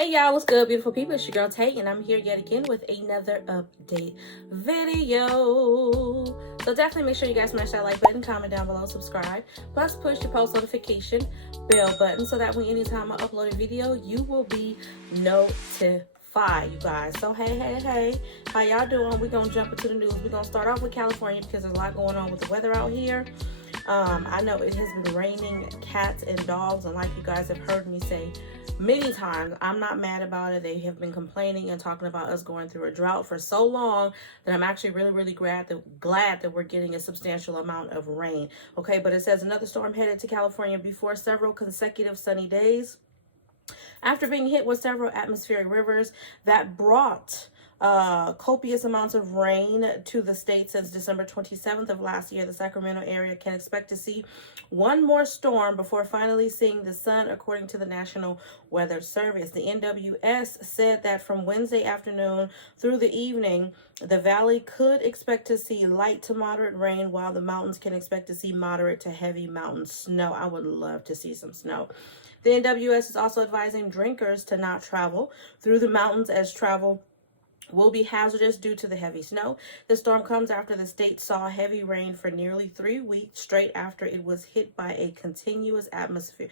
Hey y'all, what's good, beautiful people? It's your girl Tay, and I'm here yet again with another update video. So definitely make sure you guys smash that like button, comment down below, subscribe, plus push your post notification bell button so that when anytime I upload a video, you will be notified, you guys. So hey, how y'all doing? We're gonna jump into the news. We're gonna start off with California because there's a lot going on with the weather out here. I know it has been raining cats and dogs, and like you guys have heard me say many times, I'm not mad about it. They have been complaining and talking about us going through a drought for so long that I'm actually really glad that we're getting a substantial amount of rain. Okay, but it says another storm headed to California before several consecutive sunny days after being hit with several atmospheric rivers that brought copious amounts of rain to the state since December 27th of last year. The Sacramento area can expect to see one more storm before finally seeing the sun, according to the National Weather Service. The NWS said that from Wednesday afternoon through the evening, the valley could expect to see light to moderate rain, while the mountains can expect to see moderate to heavy mountain snow. I would love to see some snow. The NWS is also advising drinkers to not travel through the mountains, as travel will be hazardous due to the heavy snow. The storm comes after the state saw heavy rain for nearly 3 weeks straight after it was hit by continuous atmospheric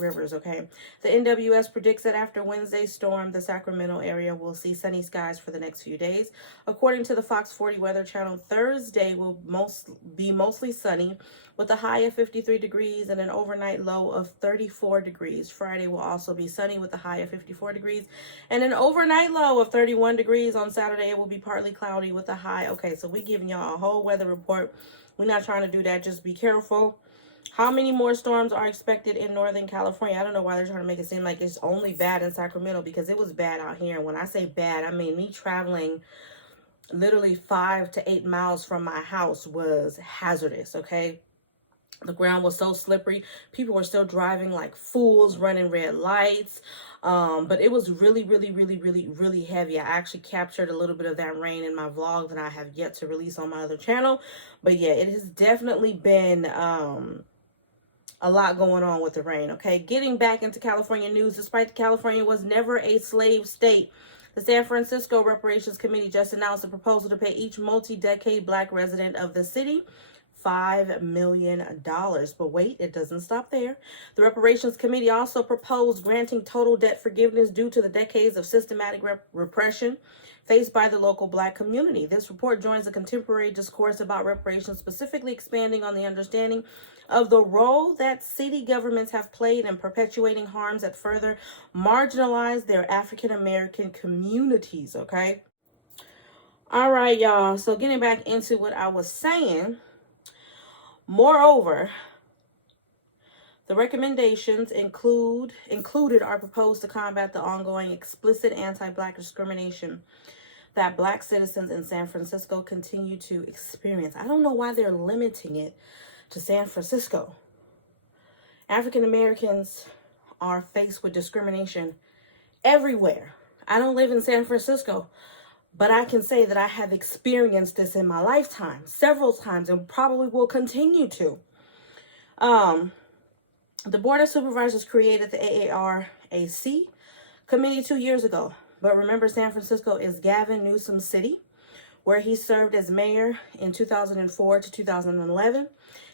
rivers. Okay, the NWS predicts that after Wednesday's storm, the Sacramento area will see sunny skies for the next few days. According to the Fox 40 Weather Channel, Thursday will be mostly sunny with a high of 53 degrees and an overnight low of 34 degrees. Friday will also be sunny with a high of 54 degrees and an overnight low of 31 degrees. On Saturday, it will be partly cloudy with a high. Okay, so we're giving y'all a whole weather report. We're not trying to do that. Just be careful. How many more storms are expected in Northern California? I don't know why they're trying to make it seem like it's only bad in Sacramento, because it was bad out here. And when I say bad, I mean me traveling literally 5 to 8 miles from my house was hazardous, okay? The ground was so slippery. People were still driving like fools, running red lights. But it was really heavy. I actually captured a little bit of that rain in my vlog that I have yet to release on my other channel. But yeah, it has definitely been a lot going on with the rain. Okay, getting back into California news. Despite California was never a slave state, the San Francisco Reparations Committee just announced a proposal to pay each multi-decade Black resident of the city $5 million. But wait, it doesn't stop there. The Reparations Committee also proposed granting total debt forgiveness due to the decades of systematic repression faced by the local Black community. This report joins a contemporary discourse about reparations, specifically expanding on the understanding of the role that city governments have played in perpetuating harms that further marginalize their African American communities. Okay. All right, y'all. So getting back into what I was saying. Moreover, the recommendations included are proposed to combat the ongoing explicit anti-Black discrimination that Black citizens in San Francisco continue to experience. I don't know why they're limiting it to San Francisco. African Americans are faced with discrimination everywhere. I don't live in San Francisco, but I can say that I have experienced this in my lifetime several times and probably will continue to. The Board of Supervisors created the AARAC committee 2 years ago. But remember, San Francisco is Gavin Newsom's city, where he served as mayor in 2004 to 2011.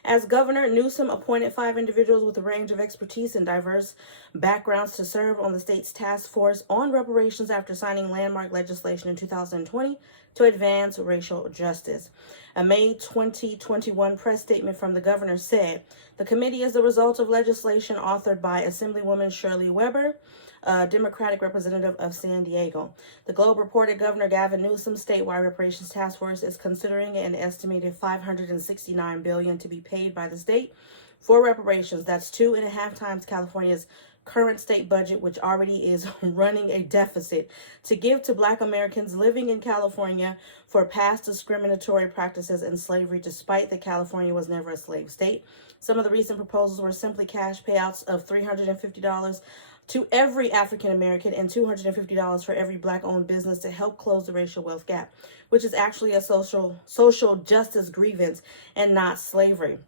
As governor, Newsom appointed 5 individuals with a range of expertise and diverse backgrounds to serve on the state's task force on reparations after signing landmark legislation in 2020 to advance racial justice. A May 2021 press statement from the governor said, "The committee is the result of legislation authored by Assemblywoman Shirley Weber, Democratic representative of San Diego. The Globe reported Governor Gavin Newsom's statewide reparations task force is considering an estimated $569 billion to be paid by the state for reparations. That's 2.5 times California's current state budget, which already is running a deficit, to give to Black Americans living in California for past discriminatory practices and slavery, despite that California was never a slave state. Some of the recent proposals were simply cash payouts of $350 to every African American and $250 for every Black-owned business to help close the racial wealth gap, which is actually a social justice grievance and not slavery.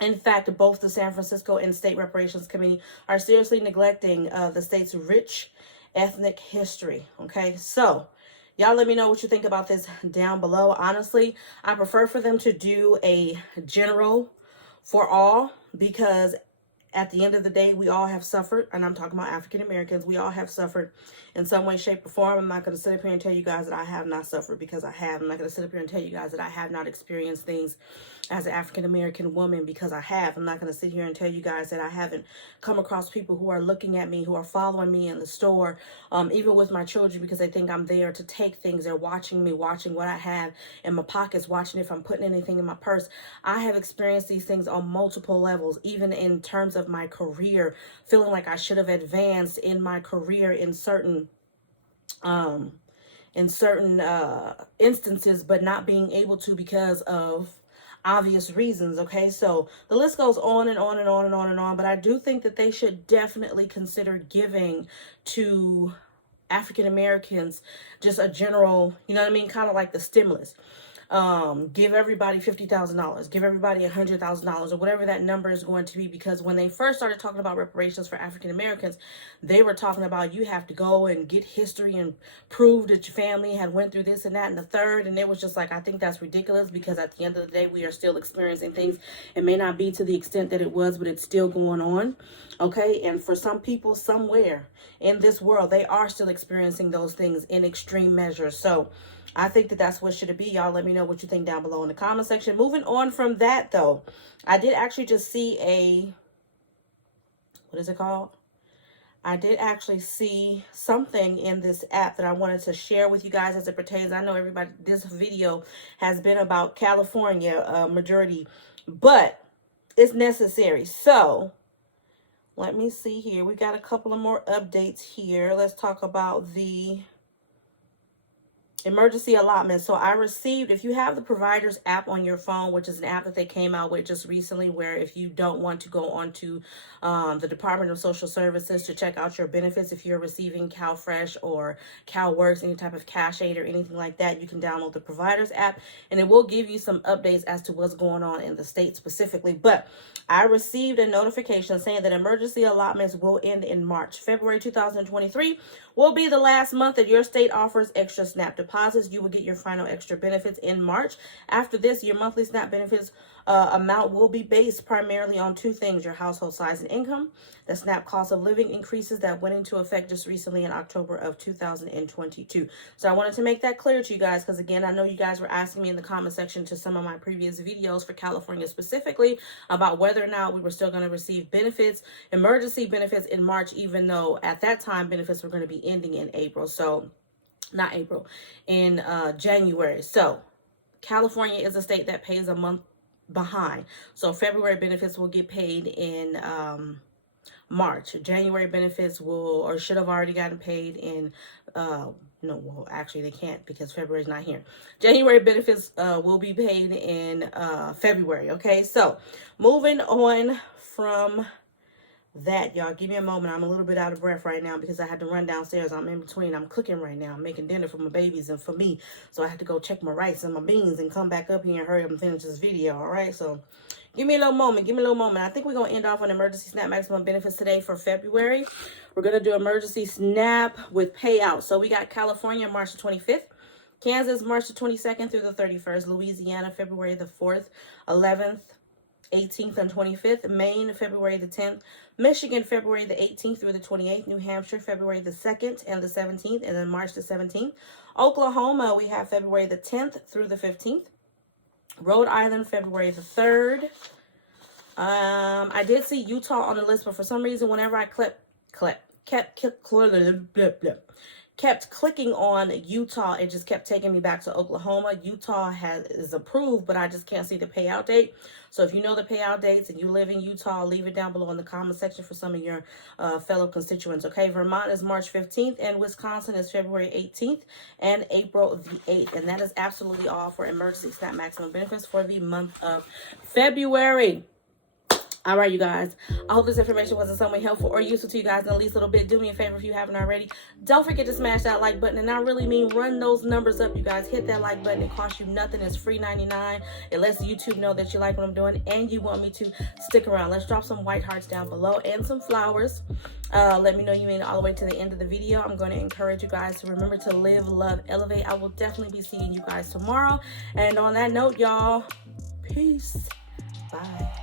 In fact, both the San Francisco and State Reparations Committee are seriously neglecting the state's rich ethnic history. Okay, so y'all let me know what you think about this down below. Honestly, I prefer for them to do a general for all, because at the end of the day, we all have suffered, and I'm talking about African Americans. We all have suffered in some way, shape, or form. I'm not going to sit up here and tell you guys that I have not suffered, because I have. I'm not going to sit up here and tell you guys that I have not experienced things as an African American woman, because I have. I'm not going to sit here and tell you guys that I haven't come across people who are looking at me, who are following me in the store, even with my children, because they think I'm there to take things. They're watching me, watching what I have in my pockets, watching if I'm putting anything in my purse. I have experienced these things on multiple levels, even in terms of my career, feeling like I should have advanced in my career in certain instances, but not being able to because of obvious reasons. Okay, so the list goes on and on and on and on and on, but I do think that they should definitely consider giving to African Americans just a general, you know what I mean, kind of like the stimulus. Give everybody $50,000, give everybody $100,000, or whatever that number is going to be. Because when they first started talking about reparations for African Americans, they were talking about you have to go and get history and prove that your family had went through this and that and the third. And it was just like, I think that's ridiculous, because at the end of the day, we are still experiencing things. It may not be to the extent that it was, but it's still going on. Okay, and for some people somewhere in this world, they are still experiencing those things in extreme measures. So I think that that's what should be. Y'all let me know what you think down below in the comment section. Moving on from that, though, I did actually just see a, what is it called? I did actually see something in this app that I wanted to share with you guys as it pertains. I know everybody, this video has been about California majority, but it's necessary. So let me see here. We got a couple of more updates here. Let's talk about the emergency allotment. So I received, if you have the providers app on your phone, which is an app that they came out with just recently, where if you don't want to go onto the Department of Social Services to check out your benefits, if you're receiving CalFresh or CalWorks, any type of cash aid or anything like that, you can download the providers app, and it will give you some updates as to what's going on in the state specifically. But I received a notification saying that emergency allotments will end in March. February 2023 will be the last month that your state offers extra SNAP deposits. You will get your final extra benefits in March. After this, your monthly SNAP benefits amount will be based primarily on two things: your household size and income. The SNAP cost of living increases that went into effect just recently in October of 2022. So I wanted to make that clear to you guys, because again, I know you guys were asking me in the comment section to some of my previous videos for California specifically about whether or not we were still going to receive benefits, emergency benefits in March, even though at that time benefits were going to be ending in April. So not April, in January. So California is a state that pays a month behind. So February benefits will get paid in March. January benefits will, or should have already gotten paid in no, well, actually they can't, because February is not here. January benefits will be paid in February. Okay, so moving on from that, y'all, give me a moment. I'm a little bit out of breath right now because I had to run downstairs. I'm in between. I'm cooking right now. I'm making dinner for my babies and for me. So I had to go check my rice and my beans and come back up here and hurry up and finish this video. All right, so give me a little moment. Give me a little moment. I think we're going to end off on emergency SNAP maximum benefits today for February. We're going to do emergency SNAP with payout. So we got California March the 25th. Kansas March the 22nd through the 31st. Louisiana February the 4th, 11th, 18th and 25th. Maine February the 10th. Michigan February the 18th through the 28th. New Hampshire February the 2nd and the 17th, and then March the 17th. Oklahoma, we have February the 10th through the 15th. Rhode Island February the 3rd. I did see Utah on the list, but for some reason whenever I kept clicking on Utah, it just kept taking me back to Oklahoma. Utah is approved, but I just can't see the payout date. So if you know the payout dates and you live in Utah, leave it down below in the comment section for some of your fellow constituents. Okay, Vermont is March 15th, and Wisconsin is February 18th and April the 8th. And that is absolutely all for emergency SNAP maximum benefits for the month of February. All right, you guys, I hope this information was in some way helpful or useful to you guys in at least a little bit. Do me a favor if you haven't already. Don't forget to smash that like button. And I really mean run those numbers up, you guys. Hit that like button. It costs you nothing. It's free 99. It lets YouTube know that you like what I'm doing and you want me to stick around. Let's drop some white hearts down below and some flowers. Let me know you made it all the way to the end of the video. I'm going to encourage you guys to remember to live, love, elevate. I will definitely be seeing you guys tomorrow. And on that note, y'all, peace. Bye.